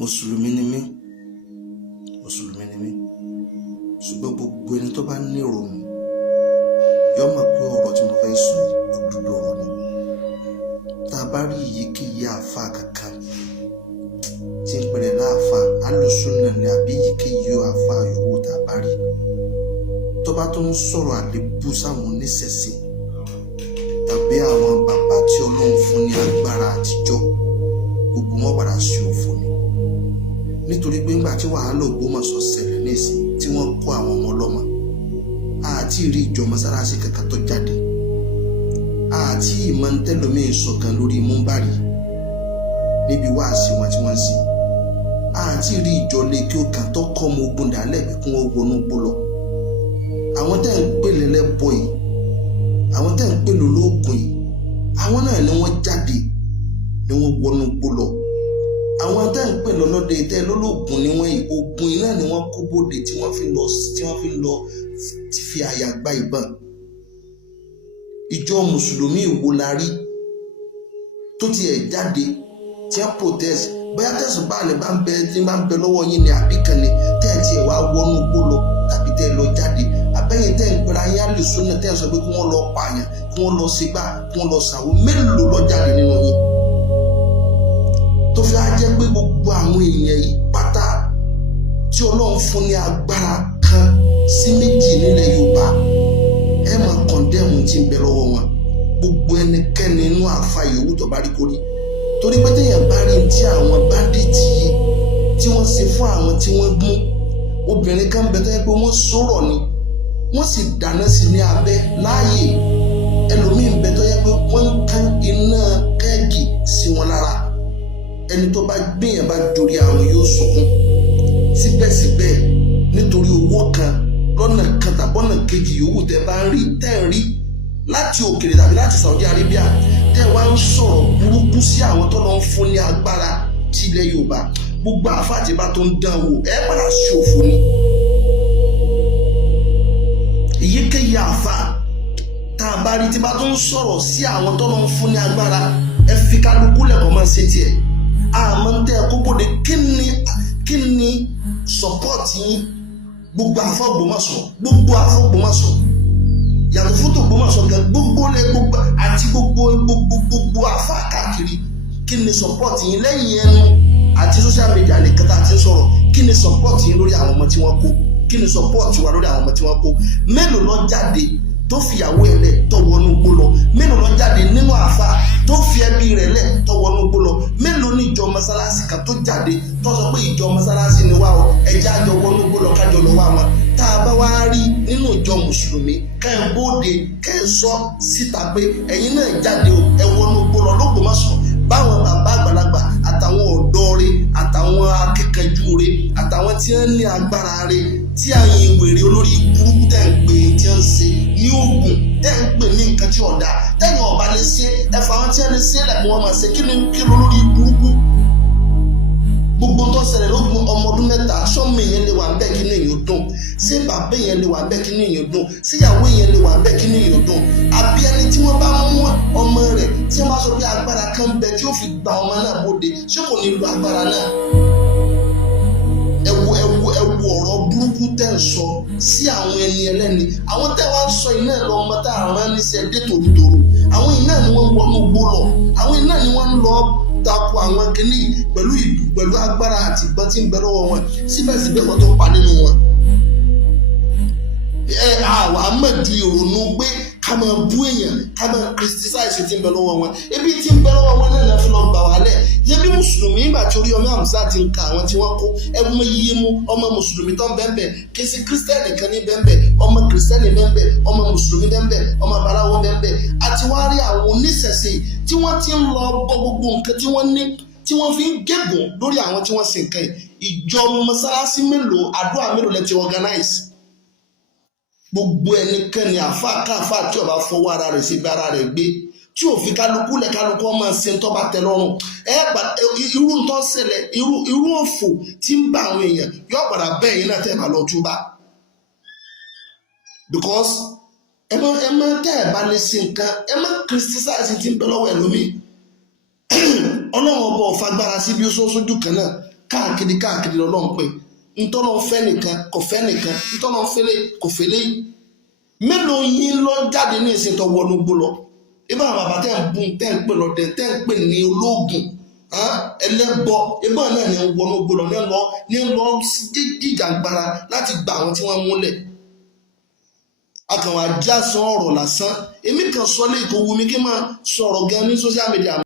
mùsùlùmí ni mí ṣùgbọ́n gbogbo ẹni tó bá ní ìrònú yóò mọ̀ pé ọ̀rọ̀ tí mo fẹ́ sọ yìí òdodo ọ̀rọ̀ ni. tá a bá rí èyíkéyìí àáfàá kankan tí ń pèrè láàfáà alùsùnà ni àbí èyíkéyìí àáfàá yòówù tá a bá rí tó bá tó ń sọ̀rọ̀ àlébù sáwọn oníṣẹ̀ṣe tàbí àwọn bàbá tí Ọlọ́run fún ní agbára àtijọ́, gbogbo wọn padà sí òfò ni. nítorí pé ńgbà tí wàhálà Ògbómọ̀ṣọ́ ṣẹlẹ̀ nísìn tí wọ́n kó àwọn ọmọ ọlọ́mọ, àti ìrí ìjọ mọ́sálásí kankan tó jáde, àti ìmọ̀ntẹ́lómìn sọ̀kan lórí múmbàrí níbi wáàsí wọn tí wọ́n ń ṣe, àti ìrí ìjọ lẹ́kí ó kàn tó kọ́ ọmọ ogun dálẹ̀ pé kí wọ́n wọnú gbó lọ. àwọn tẹ́ ń pè lẹ́lẹ́bọ yìí, àwọn tẹ́ ń pè lólóògùn yìí, àwọn náà ni wọ́n jáde ni wọ́n wọnú gbó lọ. àwọn tẹ́ ń pè lọ́lọ́dẹ tẹ́ lólóògùn ni wọ́n yìí, ogun iná ni wọ́n kó bóde tí wọ́n fi lọ ti fi àyà gba ìbọn. ìjọ mùsùlùmí ìwo la rí tó tiẹ̀ jáde tí wọ́n protest, bóyá tẹ̀sùn báàlẹ̀ bá ń bẹ lọ́wọ́ yín ni àbí kan ni tẹ́ ẹ̀ tiẹ̀ wá wọnú gbó lọ tàbí tẹ́ ẹ lọ jáde. àbẹ́yìn tẹ́ ń pera yín alùsùnà tẹ́ ẹ sọ pé kí wọ́n lọ pààyàn, kí wọ́n lọ ṣègbà, kí wọ́n lọ ṣàwó, mélòó lọ jáde nínú yín? tó fi á jẹ́ pé gbogbo àwọn èèyàn yìí pátá tí Ọlọ́run fún ní agbára kan sí méjì nílẹ̀ Yorùbá, ẹ máa kọ̀ndẹ́mù tí ń bẹ lọ́wọ́ wọn. gbogbo ẹnikẹ́ni inú àfa yòówù tó bá rí kórí, torí pé téèyàn bá rí tí àwọn báńdíìtì yìí tí wọ́n ṣe fún àwọn tí wọ́n gún obìnrin kan bẹ tó yẹ pé wọ́n sọ̀rọ̀ ni wọ́n sì dáná sí ní abẹ́ láàyè. ẹlòmíín bẹ tó yẹ pé wọ́n ń kán iná kẹ́ẹ̀gì sí wọn lára. ẹni tó bá gbìyàn bá dorí àrùn yóò sunkún. síbẹ̀síbẹ̀ nítorí owó kan lọ́nà kan tàbọ́nà kejì yòówù tẹ́ bá ń rí láti òkèèrè tàbí láti Saudi Arabia, tẹ́ wá ń sọ̀rọ̀ burúkú sí àwọn tó lọ ń fún ní agbára tí ilẹ̀ Yorùbá, gbogbo àfáàtì bá tó ń dán wò ẹ padà ṣòfò ni. èyíkéyìí àfáà tá a bá rí tí bá tó ń sọ̀rọ̀ sí àwọn tó lọ ń fún ní agbára, ẹ fi kálukú lẹ̀kọ́ máa ṣe tiẹ̀. àmọ́ ń tẹ́ ẹ kókó de kí ni support yín gbogbo Ògbómọ̀ṣọ́ yàtọ̀ fún Ògbómọ̀ṣọ́ gan gbogbo àti gbogbo àfa káàkiri, kí ni support yín lẹ́yìn ẹnu àti social media nìkan tá a ti ń sọ̀rọ̀? kí ni support yín lórí àwọn ọmọ tí wọ́n kó? kí ni support wa lórí àwọn ọmọ tí wọ́n kó? mélòó lọ jáde tó fìyàwó ẹ̀ lẹ̀ tó wọnú gbó lọ? mélòó lọ jáde nínú àfa tó fi ẹbí rẹ̀ lẹ̀ tó wọnú gbó lọ? mélòó ní ìjọ mọ́sálásí kan tó jáde tó sọ pé ìjọ mọ́sálásí ni wá o, ẹ̀jẹ̀ àjọ wọnú gbó lọ kájọ lọ wá wọn? tá a bá wá rí nínú ìjọ mùsùlùmí ká ẹ bóde ká ẹ sọ síta pé ẹ̀yin náà jáde o, ẹ wọnú gbó lọ l'Ógbómọ̀ṣọ́. báwọn bàbá àgbàlagbà àtàwọn ọ̀dọ́ rẹ̀ àtàwọn akẹ́kẹ̀jú rẹ̀ àtàwọn tí wọ́n ní agbára rẹ̀ tí àyìn wèrè olórí burúkú tẹ̀ ń pè tí wọ́n ń ṣe ní oògùn tẹ̀ ń pè ní nǹkan tí ọ̀dà tẹ̀yìn ọ̀bá lè ṣe ẹ̀fà àwọn tí wọ́n lè ṣe lẹ́kùn wọn máa ṣe kí lórí burúkú. gbogbo tó ṣẹlẹ̀ lógún ọmọ ọdún 3 sọ́mi yẹn lè wà bẹ́ẹ̀ kí ní èèyàn dùn, ṣé bàbá yẹn lè wà bẹ́ẹ̀ kí ní èèyàn dùn, síyàwó yẹn lè wà bẹ́ẹ̀ kí ní èèyàn dùn. àbí ẹni tí wọ́n bá mú ọmọ rẹ̀ tí wọ́n bá sọ pé agbára kan bẹ tí ó fi gba ọmọ náà bóde, ṣé kò ní lo agbára náà? ẹ wo ọ̀rọ̀ burúkú tẹ́ ń sọ sí àwọn ẹni ẹlẹ́ni. àwọn tẹ́ wá ń sọ iná lọ ọmọ tá a rán níṣẹ́ dé tòrútòrú, àwọn iná ni wọ́n ń wọnú gbó lọ, àwọn iná ni wọ́n ń lọ tako àwọn kìíní pẹ̀lú agbára àti ìbọn tí ń bẹ lọ́wọ́ wọn, síbẹ̀síbẹ̀ wọ́n tó pa nínú wọn. àwa mọ̀jú ìrònú pé ká máa bú èèyàn, ká máa criticize tí ń bẹ lọ́wọ́ wọn. ebi tí ń bẹ lọ́wọ́ wọn náà fi lọ gbà wálẹ̀. yẹbi mùsùlùmí nígbà tí orí ọmọ àmúsá ti ń ka àwọn tí wọ́n kó ẹgbẹ́ mọ iye mú ọmọ mùsùlùmí tó ń bẹ́ẹ̀ kí sí kírísítẹ́nì kan ní bẹ́ẹ̀ ọmọ kírísítẹ́nì bẹ́ẹ̀ ọmọ mùsùlùmí bẹ́ẹ̀ ọmọ babaláwo bẹ́ẹ̀. àti wá rí àwọn oníṣẹ̀ṣe tí wọ́n ti ń lọ bọ gbogbo nǹkan tí wọ́n ní tí wọ́n fi ń gégùn lórí àwọn tí wọ́n ṣe nǹkan yìí. ìjọ mọ́sálásí mélòó, àdúrà mélòó lẹ ti organize? gbogbo ẹnikẹ́ni àfáàkáàfá tí ó bá fọwọ́ ara rẹ̀ sí ibi ara rẹ̀ gbé, tí ò fi kálukú lẹ̀ kálukú ọmọ ṣe tó bá tẹ́ lọ́rùn, irú tó ń ṣẹlẹ̀, irú òfò tí ń bá àwọn èèyàn yóò padà bẹ́ẹ̀ yín náà tẹ́ bá lọ túbà. because ẹ má tẹ́ ẹ bá lè ṣe nǹkan, ẹ má criticize tí ń bẹ lọ́wọ́ ẹlòmíì. ọlọ́run ọba ò fagbára sí bí ó sójú kan náà káàkiri lọ́lọ́run pé ntọ́nà fẹ́ nìkan kò fẹ́ nìkan ntọ́nà fẹ́lẹ́ kò fẹ́lẹ́ mélòó yín lọ jáde ní ìṣètò wọnú gbó lọ ibà bàbá tẹ́ ń bùn tẹ́ ń pè lọ́dẹ tẹ́ ń pè ní ológun ẹlẹ́bọ ibà náà ní wọnú gbó lọ ní lọ jíjàgbara láti gba àwọn tí wọ́n múlẹ̀ akànwá já sọ ọ̀rọ̀ lásán èmi kan sọ lé ìtòwú mi kí n máa sọ̀rọ̀ gan ní social media.